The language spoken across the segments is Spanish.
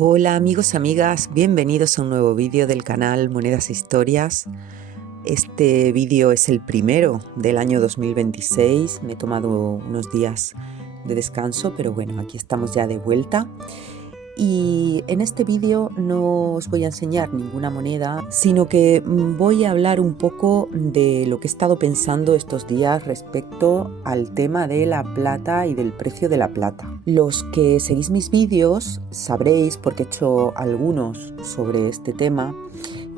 Hola amigos, amigas, bienvenidos a un nuevo vídeo del canal Monedas e Historias. Este vídeo es el primero del año 2026, me he tomado unos días de descanso, pero bueno, aquí estamos ya de vuelta. Y en este vídeo no os voy a enseñar ninguna moneda, sino que voy a hablar un poco de lo que he estado pensando estos días respecto al tema de la plata y del precio de la plata. Los que seguís mis vídeos sabréis, porque he hecho algunos sobre este tema,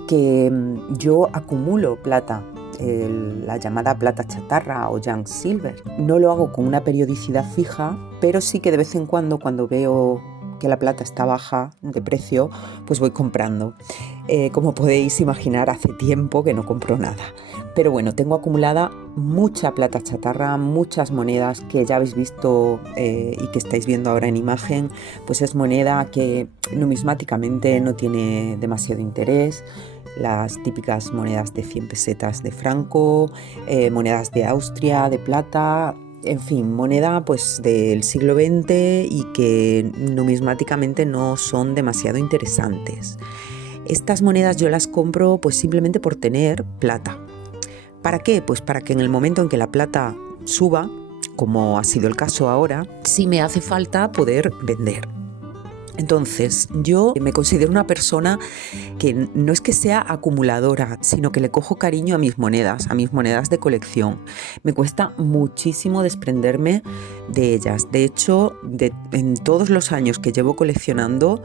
que yo acumulo plata, la llamada plata chatarra o junk silver. No lo hago con una periodicidad fija, pero sí que de vez en cuando veo que la plata está baja de precio, pues voy comprando. Como podéis imaginar, hace tiempo que no compro nada. Pero bueno, tengo acumulada mucha plata chatarra, muchas monedas que ya habéis visto y que estáis viendo ahora en imagen. Pues es moneda que numismáticamente no tiene demasiado interés. Las típicas monedas de 100 pesetas de franco, monedas de Austria, de plata. En fin, moneda pues del siglo XX y que numismáticamente no son demasiado interesantes. Estas monedas yo las compro pues simplemente por tener plata. ¿Para qué? Pues para que en el momento en que la plata suba, como ha sido el caso ahora, sí me hace falta poder vender. Entonces, yo me considero una persona que no es que sea acumuladora, sino que le cojo cariño a mis monedas de colección. Me cuesta muchísimo desprenderme de ellas. De hecho, en todos los años que llevo coleccionando,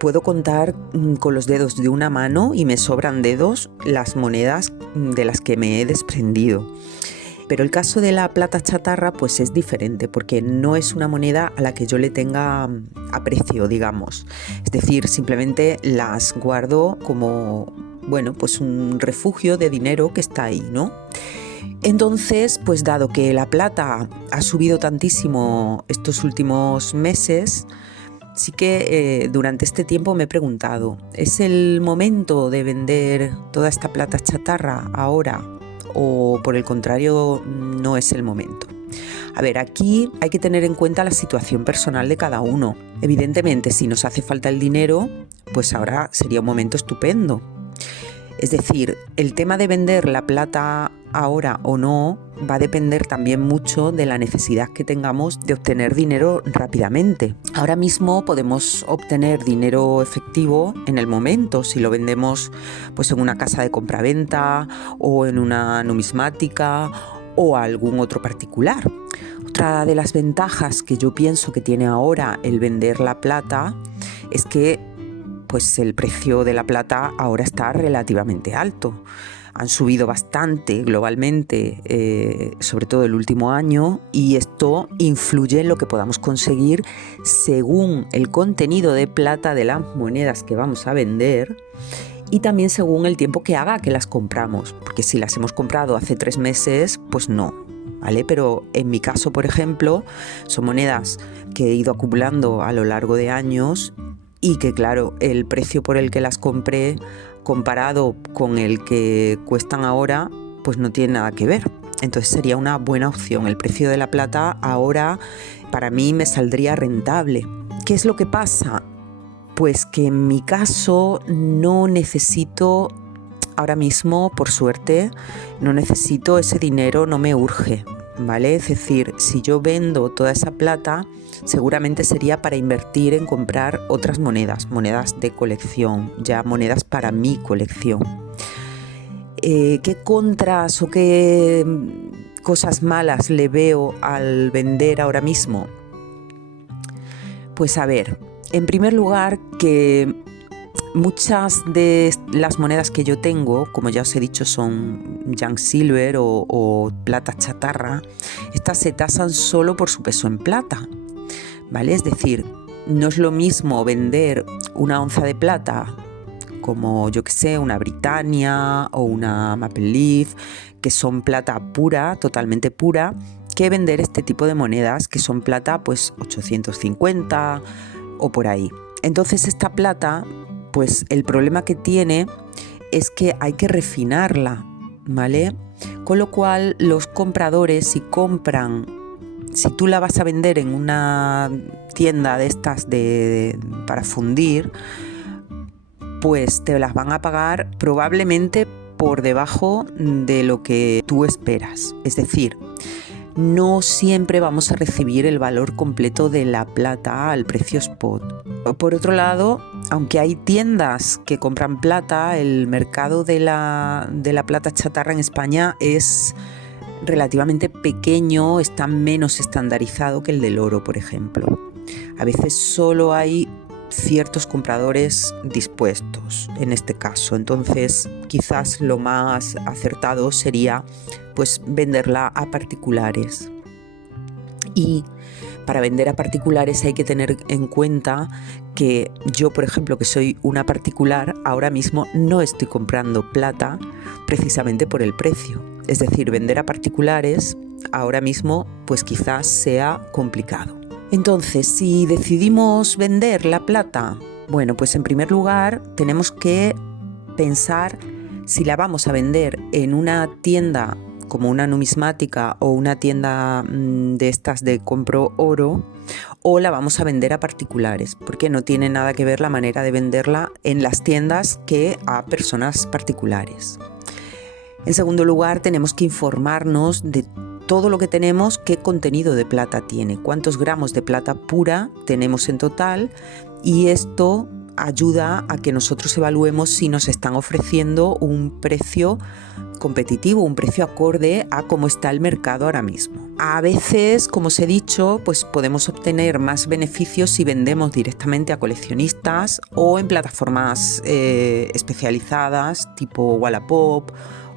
puedo contar con los dedos de una mano, y me sobran dedos, las monedas de las que me he desprendido. Pero el caso de la plata chatarra pues es diferente, porque no es una moneda a la que yo le tenga aprecio, digamos. Es decir, simplemente las guardo como, bueno, pues un refugio de dinero que está ahí, ¿no? Entonces, pues dado que la plata ha subido tantísimo estos últimos meses, sí que durante este tiempo me he preguntado, ¿es el momento de vender toda esta plata chatarra ahora? ¿O por el contrario no es el momento? A ver, aquí hay que tener en cuenta la situación personal de cada uno. Evidentemente, si nos hace falta el dinero, pues ahora sería un momento estupendo. Es decir, el tema de vender la plata ahora o no va a depender también mucho de la necesidad que tengamos de obtener dinero rápidamente. Ahora mismo podemos obtener dinero efectivo en el momento, si lo vendemos pues en una casa de compraventa o en una numismática o algún otro particular. Otra de las ventajas que yo pienso que tiene ahora el vender la plata es que pues el precio de la plata ahora está relativamente alto. Han subido bastante globalmente, sobre todo el último año, y esto influye en lo que podamos conseguir según el contenido de plata de las monedas que vamos a vender y también según el tiempo que haga que las compramos, porque si las hemos comprado hace 3 meses, pues no, ¿vale? Pero en mi caso, por ejemplo, son monedas que he ido acumulando a lo largo de años y que, claro, el precio por el que las compré comparado con el que cuestan ahora, pues no tiene nada que ver. Entonces sería una buena opción. El precio de la plata ahora para mí me saldría rentable. ¿Qué es lo que pasa? Pues que en mi caso no necesito, ahora mismo, por suerte, no necesito ese dinero, no me urge, ¿vale? Es decir, si yo vendo toda esa plata, seguramente sería para invertir en comprar otras monedas de colección, ya monedas para mi colección. ¿Qué contras o qué cosas malas le veo al vender ahora mismo? Pues a ver, en primer lugar, que muchas de las monedas que yo tengo, como ya os he dicho, son junk silver o plata chatarra. Estas se tasan solo por su peso en plata, ¿vale? Es decir, no es lo mismo vender una onza de plata como, yo que sé, una Britannia o una Maple Leaf, que son plata pura, totalmente pura, que vender este tipo de monedas que son plata pues 850 o por ahí. Entonces esta plata, pues el problema que tiene es que hay que refinarla, ¿vale? Con lo cual los compradores, si compran si tú la vas a vender en una tienda de estas para fundir, pues te las van a pagar probablemente por debajo de lo que tú esperas. Es decir, no siempre vamos a recibir el valor completo de la plata al precio spot. Por otro lado, aunque hay tiendas que compran plata, el mercado de la plata chatarra en España es relativamente pequeño, está menos estandarizado que el del oro, por ejemplo. A veces solo hay ciertos compradores dispuestos en este caso, entonces quizás lo más acertado sería pues venderla a particulares. Y para vender a particulares hay que tener en cuenta que yo, por ejemplo, que soy una particular, ahora mismo no estoy comprando plata precisamente por el precio. Es decir, vender a particulares ahora mismo pues quizás sea complicado. Entonces, si decidimos vender la plata, bueno, pues en primer lugar tenemos que pensar si la vamos a vender en una tienda como una numismática o una tienda de estas de compro oro, o la vamos a vender a particulares, porque no tiene nada que ver la manera de venderla en las tiendas que a personas particulares. En segundo lugar, tenemos que informarnos de todo lo que tenemos, qué contenido de plata tiene, cuántos gramos de plata pura tenemos en total, y esto ayuda a que nosotros evaluemos si nos están ofreciendo un precio competitivo, un precio acorde a cómo está el mercado ahora mismo. A veces, como os he dicho, pues podemos obtener más beneficios si vendemos directamente a coleccionistas o en plataformas especializadas tipo Wallapop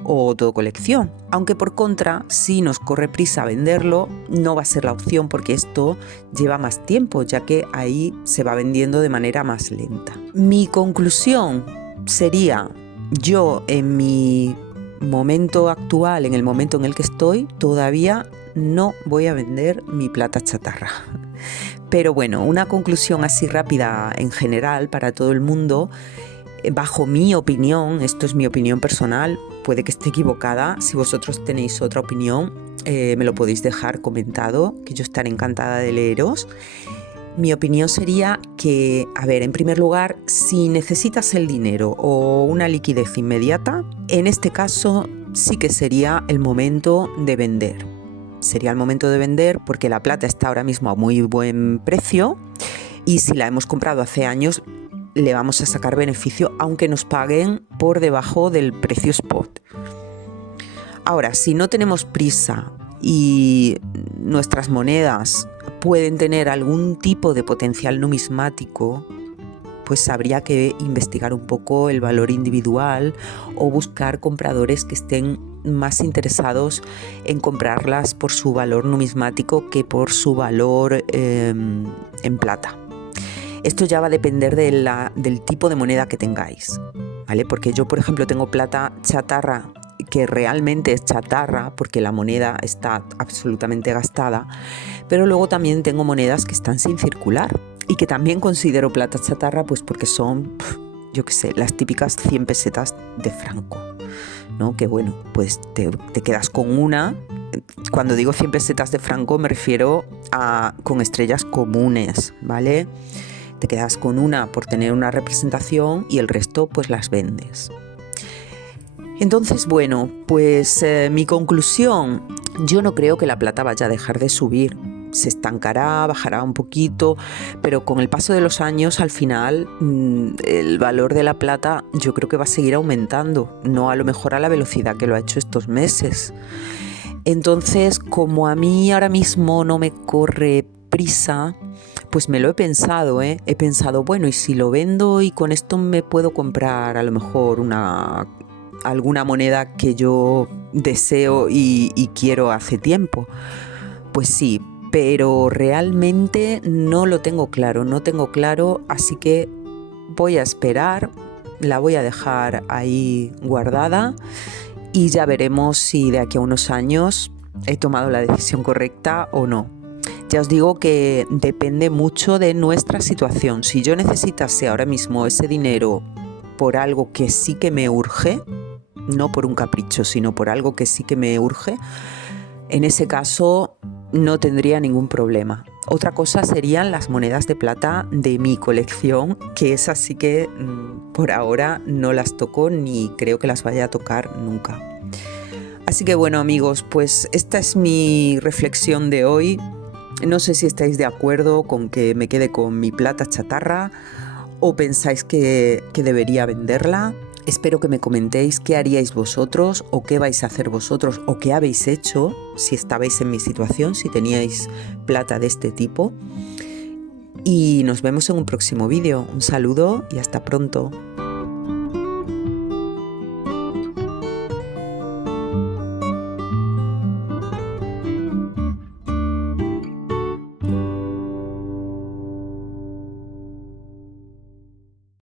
o Todo Colección. Aunque por contra, si nos corre prisa venderlo, no va a ser la opción porque esto lleva más tiempo, ya que ahí se va vendiendo de manera más lenta. Mi conclusión sería, yo en mi momento actual, en el momento en el que estoy, todavía no voy a vender mi plata chatarra. Pero bueno, una conclusión así rápida en general para todo el mundo. Bajo mi opinión, esto es mi opinión personal, puede que esté equivocada. Si vosotros tenéis otra opinión, me lo podéis dejar comentado, que yo estaré encantada de leeros. Mi opinión sería que, en primer lugar, si necesitas el dinero o una liquidez inmediata, en este caso sí que sería el momento de vender. Sería el momento de vender porque la plata está ahora mismo a muy buen precio y si la hemos comprado hace años, le vamos a sacar beneficio aunque nos paguen por debajo del precio spot. Ahora, si no tenemos prisa y nuestras monedas pueden tener algún tipo de potencial numismático, pues habría que investigar un poco el valor individual o buscar compradores que estén más interesados en comprarlas por su valor numismático que por su valor en plata. Esto ya va a depender del tipo de moneda que tengáis, ¿vale? Porque yo, por ejemplo, tengo plata chatarra, que realmente es chatarra porque la moneda está absolutamente gastada, pero luego también tengo monedas que están sin circular y que también considero plata chatarra, pues porque son, yo qué sé, las típicas 100 pesetas de Franco, ¿no? Que bueno, pues te quedas con una. Cuando digo 100 pesetas de Franco me refiero a con estrellas comunes, ¿vale? Te quedas con una por tener una representación y el resto pues las vendes. Entonces, bueno, pues mi conclusión, yo no creo que la plata vaya a dejar de subir. Se estancará, bajará un poquito, pero con el paso de los años, al final, el valor de la plata yo creo que va a seguir aumentando, no a lo mejor a la velocidad que lo ha hecho estos meses. Entonces, como a mí ahora mismo no me corre prisa, pues me lo he pensado, He pensado, bueno, ¿y si lo vendo y con esto me puedo comprar a lo mejor alguna moneda que yo deseo y quiero hace tiempo? Pues sí, pero realmente no lo tengo claro, así que voy a esperar, la voy a dejar ahí guardada y ya veremos si de aquí a unos años he tomado la decisión correcta o no. Ya os digo que depende mucho de nuestra situación. Si yo necesitase ahora mismo ese dinero por algo que sí que me urge, no por un capricho, sino por algo que sí que me urge, en ese caso no tendría ningún problema. Otra cosa serían las monedas de plata de mi colección, que esas sí que por ahora no las toco ni creo que las vaya a tocar nunca. Así que bueno, amigos, pues esta es mi reflexión de hoy. No sé si estáis de acuerdo con que me quede con mi plata chatarra o pensáis que debería venderla. Espero que me comentéis qué haríais vosotros o qué vais a hacer vosotros o qué habéis hecho si estabais en mi situación, si teníais plata de este tipo. Y nos vemos en un próximo vídeo. Un saludo y hasta pronto.